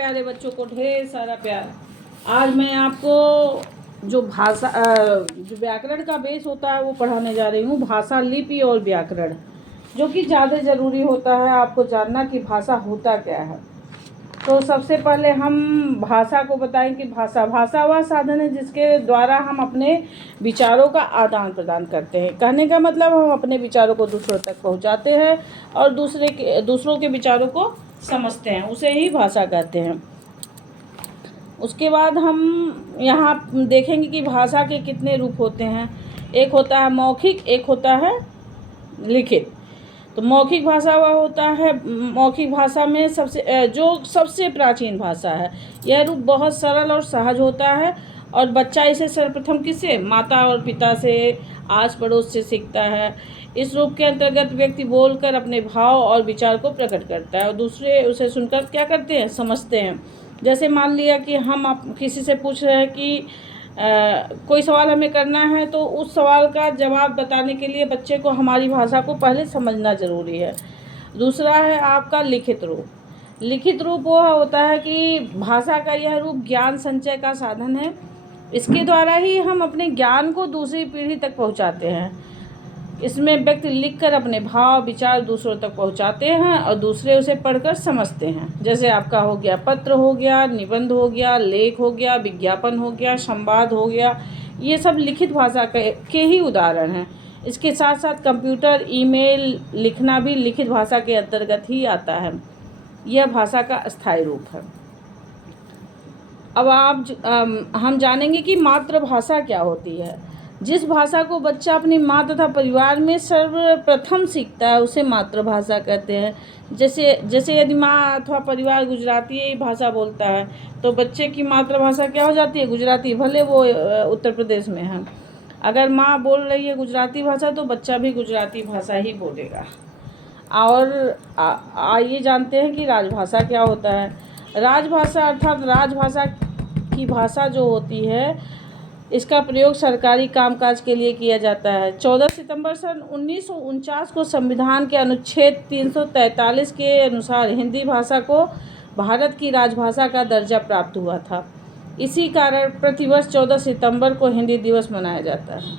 प्यारे बच्चों को ढेर सारा प्यार। आज मैं आपको जो जो व्याकरण का बेस होता है वो पढ़ाने जा रही हूँ। भाषा, लिपि और व्याकरण, जो कि ज़्यादा ज़रूरी होता है आपको जानना कि भाषा होता क्या है। तो सबसे पहले हम भाषा को बताएं कि भाषा वह साधन है जिसके द्वारा हम अपने विचारों का आदान प्रदान करते हैं। कहने का मतलब हम अपने विचारों को दूसरों तक पहुंचाते हैं और दूसरों के विचारों को समझते हैं, उसे ही भाषा कहते हैं। उसके बाद हम यहाँ देखेंगे कि भाषा के कितने रूप होते हैं। एक होता है मौखिक, एक होता है लिखित। तो मौखिक भाषा वह होता है, मौखिक भाषा में सबसे प्राचीन भाषा है। यह रूप बहुत सरल और सहज होता है और बच्चा इसे सर्वप्रथम किससे, माता और पिता से, आस पड़ोस से सीखता है। इस रूप के अंतर्गत व्यक्ति बोलकर अपने भाव और विचार को प्रकट करता है और दूसरे उसे सुनकर क्या करते हैं, समझते हैं। जैसे मान लिया कि हम किसी से पूछ रहे हैं कि कोई सवाल हमें करना है, तो उस सवाल का जवाब बताने के लिए बच्चे को हमारी भाषा को पहले समझना ज़रूरी है। दूसरा है आपका लिखित रूप। लिखित रूप वह होता है कि भाषा का यह रूप ज्ञान संचय का साधन है। इसके द्वारा ही हम अपने ज्ञान को दूसरी पीढ़ी तक पहुंचाते हैं। इसमें व्यक्ति लिखकर अपने भाव विचार दूसरों तक पहुंचाते हैं और दूसरे उसे पढ़कर समझते हैं। जैसे आपका हो गया पत्र, हो गया निबंध, हो गया लेख, हो गया विज्ञापन, हो गया संवाद, हो गया, ये सब लिखित भाषा के ही उदाहरण हैं। इसके साथ साथ कंप्यूटर, ईमेल लिखना भी लिखित भाषा के अंतर्गत ही आता है। यह भाषा का अस्थायी रूप है। अब हम जानेंगे कि मातृभाषा क्या होती है। जिस भाषा को बच्चा अपनी माँ तथा परिवार में सर्वप्रथम सीखता है उसे मातृभाषा कहते हैं। जैसे यदि माँ अथवा परिवार गुजराती भाषा बोलता है तो बच्चे की मातृभाषा क्या हो जाती है, गुजराती, भले वो उत्तर प्रदेश में है। अगर माँ बोल रही है गुजराती भाषा तो बच्चा भी गुजराती भाषा ही बोलेगा। और आइए जानते हैं कि राजभाषा क्या होता है। राजभाषा अर्थात राजभाषा की भाषा जो होती है, इसका प्रयोग सरकारी कामकाज के लिए किया जाता है। 14 सितंबर सन 1949 को संविधान के अनुच्छेद 343 के अनुसार हिंदी भाषा को भारत की राजभाषा का दर्जा प्राप्त हुआ था। इसी कारण प्रतिवर्ष 14 सितंबर को हिंदी दिवस मनाया जाता है।